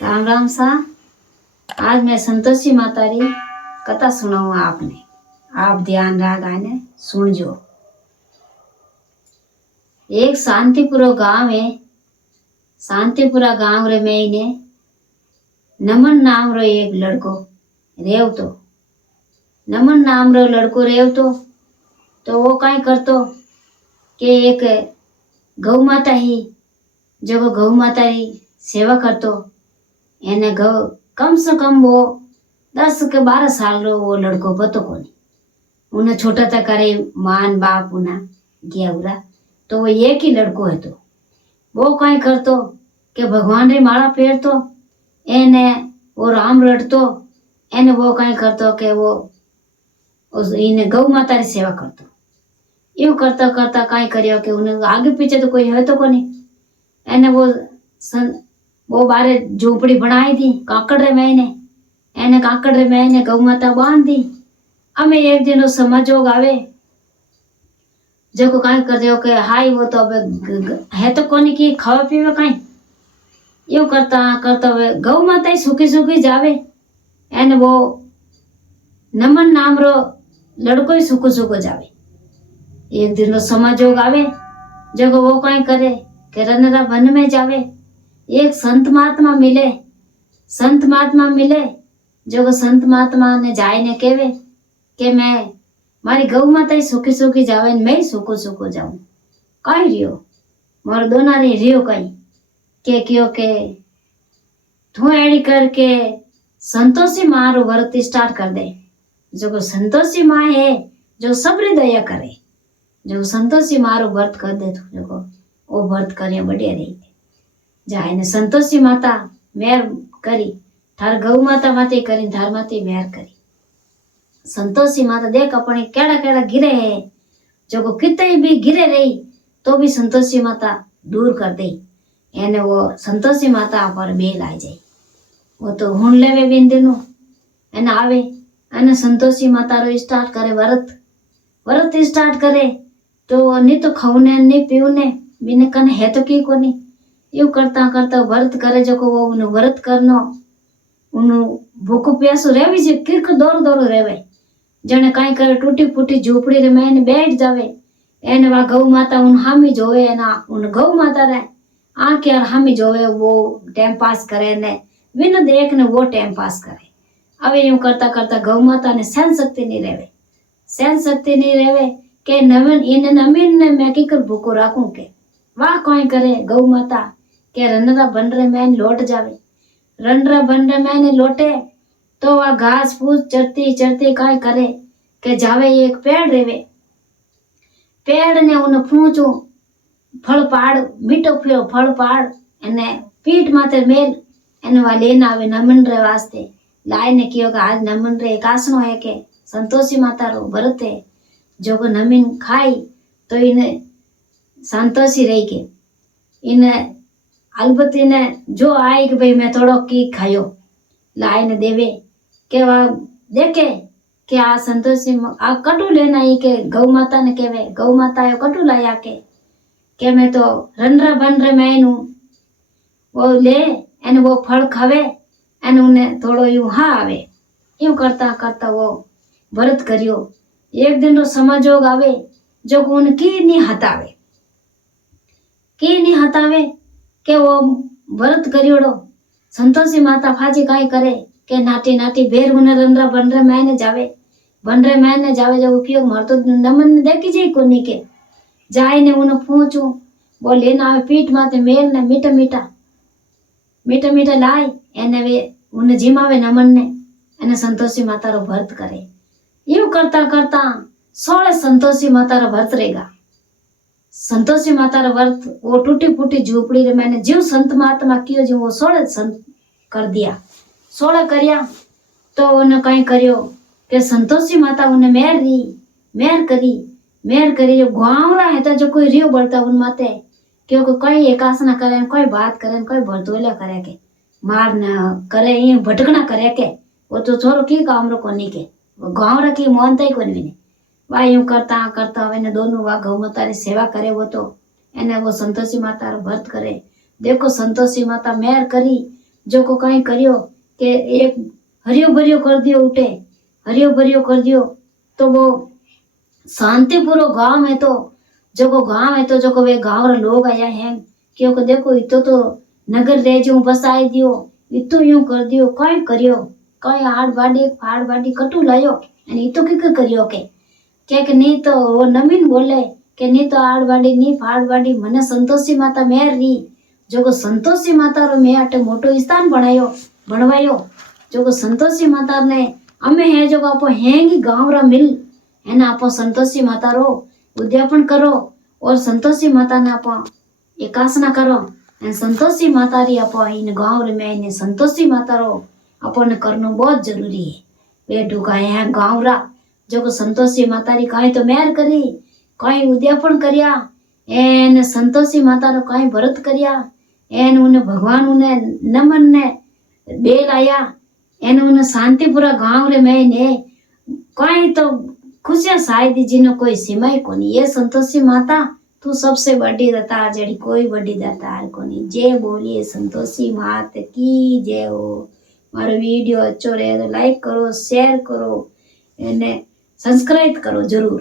राम राम सा। आज मैं संतोषी माता री कथा सुनाऊँ आपने। आप ध्यान राग आने सुन जो। एक शांतिपुरा गांव है। शांतिपुरा गांव रे में ने नमन नाम रो एक लड़को रेवतो। नमन नाम रो लड़को रेवतो तो वो काई करतो कि एक गौ माता ही जो गौ माता री सेवा करतो। एने गौ कम से कम वो 10 के 12 साल रो वो लड़को बतो कोनी। उन्हें छोटा था करे मान बाप उना गया उरा तो वो एक ही लड़को है। तो वो कहीं करतो कि भगवान रे माला फेरतो एने वो राम रटतो एने वो कहीं करतो कि वो उस इने गौ माता री सेवा करतो। यूं करता करता कहीं करियो कि उन्हें आगे पीछे तो कोई है तो कोनी। एने वो बारे झोपड़ी बनाई थी काकड़ रे मैंने एने काकड़ रे मैंने गौ माता बांध दी। हमें एक दिन समझोग आवे जो को काई कर दियो कि हाई वो तो अब है तो कोनी की खावा पीवे काई। यूं करता करता वे गौ माता ही सूखी सूखी जावे एने वो नमन नाम रो लड़को ही सूखो सूखो जावे। एक दिन रो समझोग आवे जो को वो काई करे कि रनरा वन में जावे। एक संत महात्मा मिले। संत महात्मा मिले जो संत महात्मा ने जाए ने केवे कि मैं मारी गौ माता ही सूखी सूखी जावे मैं ही सूखो सूखो जाऊं। कई रियो मार दोना रे रियो कई के क्यों के तू एड़ी करके संतोषी माँ रो व्रत स्टार्ट कर दे। जो संतोषी माँ है जो सबरी दया करे जो संतोषी माँ रो व्रत कर दे तू जो वो व्रत करे बढ़िया रही जाए ने संतोषी माता मेहर करी थार गौ माता माते करी थार माते मेहर करी। संतोषी माता देख अपने केड़ा केड़ा गिरे है जो को कितने भी गिरे रही तो भी संतोषी माता दूर कर दे एने वो संतोषी माता पर बेल आ जाए। वो तो हुन लेवे बिंदनु एने आवे एने संतोषी माता रो स्टार्ट करे व्रत स्टार्ट करे तो नहीं तो खाउने नहीं पीउने बिने कने है तो की कोनी। यू करता करता व्रत करे जो को वो उन व्रत करनो उन भूखो प्यासो रेवी जे किरक दौड़ दौड़ रेवे जने काई करे टूटी फूटी झोपड़ी रे मैंने बैठ जावे एने वा गौ माता उन हामी जोवे ना उन गौ माता रे आके और हामी जोवे वो टाइम पास करे ने बिन देख ने वो टाइम पास करे। अब यूं करता करता गौ माता ने सहन शक्ति नहीं रेवे के नमन इन नमीन ने मैं किकर भूखो राखूं के वाह कोई करे गौ माता के रनरा बन रे मैंने लौट जावे। रनरा बन रे मैंने लौटे तो वह घास फूस चरती चरती काय करे के जावे एक पेड़ रेवे पेड़ ने उन फूचू फल पाड़ मीठो पियो फल पाड़ एने पीठ माथे मेल एने वा लेना आवे नमन रे वास्ते लाए ने कियो कि आज नमन रे एकासनो है के संतोषी माता रो व्रत है जो को नमीन खाई तो इने संतोषी रही के इने अलबत्त इने जो आए कि भाई मैं थोड़ो की खायो लाए ने देवे के वा देखे कि आ संतोषी आ कटू लेना ही के गौ माता ने केवे गौ माता यो कटू लाया के मैं तो रनरा बन रे मैनू वो ले एने वो फल खावे एने उन्हें थोड़ो यूं हाँ आवे। यूं करता करता वो व्रत करियो। एक दिन रो समझोग आवे जो उनकी नहीं हतावे के वो व्रत करियोड़ो संतोषी माता फाजी काई करे के नाटी नाटी बेर उन्हें रनरा बन रे मैंने जावे जो कियो मार तो नमन ने देखी जी कोनी के जाए ने उन्हें पूछू वो लेना आवे पीठ माते मेल ने मीठा मीठा लाए एने वे उन्हें जिमावे नमन ने एने संतोषी माता रो व्रत करे। यूं करता करता 16 संतोषी माता रो व्रत रहेगा। संतोषी माता रो व्रत वो टूटी फूटी झोपड़ी रे मैंने जीव संत महात्मा कियो जो वो 16 संत कर दिया 16 करिया तो उन्हें कहीं करियो कि संतोषी माता उन्हें मेहर करी जो गाँव है तो जो कोई रियो बोलता उन माते क्योंकि कोई एकासना करे कोई बात करे कोई भरतोला करे के मार न करे ये भटकना करे के वो तो छोरो की काम रो कोनी के वो गाँव रखी मोहनता ही कोनी ने वाह यूं करता करता ने दोनों वाह गौ माता री सेवा करे वो तो एने वो संतोषी माता रो व्रत करे। देखो संतोषी माता मेहर करी जो को कहीं करियो के एक हरियो भरियो कर दियो, उठे हरियो भरियो कर दियो, तो वो शांतिपूर्व गांव है। तो जो को गांव है तो जो को वे गांव रे लोग आया हैं क्योंकि देखो इतो तो नगर रह जो बसाई दियो, इतो यूं कर दियो, कहीं करियो, कहीं आड़ बाड़ी फाड़ बाड़ी कटू लायो અને ઈ તો કે કર્યો કે નહીં તો वो नमीन बोले કે નહીં તો આડવાડી નહીં ફાડવાડી મને સંતોષી માતા મેર રી, जो को संतोषी माता रो मैं अटे मोटो स्थान बनवायो, जो को संतोषी माता ने अमे है जो आपो हैंगी गांव रा मिल है ना, आपो संतोषी माता रो उद्यापन करो और संतोषी माता ने आपो एकासना करो। एंड संतोषी माता री आपो इन गांव रे में ने संतोषी माता रो आपो ने करनो बहुत जरूरी है। वे ढुकाए हैं गांव रा जो को संतोषी माता री कहीं तो मेहर करी, कहीं उद्यापन करिया, एन संतोषी माता रो कहीं व्रत करिया, एन उन्हें भगवान उन्हें नमन ने बेल आया, एन उन्हें शांतिपुरा गांव रे में ने कहीं तो खुशियां शायद जिन्हें कोई सीमा ही कोनी। ये संतोषी माता तू सबसे बड़ी दातार जड़ी कोई बड़ी दातार कोनी। जय बोलिए संतोषी मात की जय हो। मारो वीडियो अच्छो रहे तो लाइक करो, शेयर करो, सब्सक्राइब करो जरूर।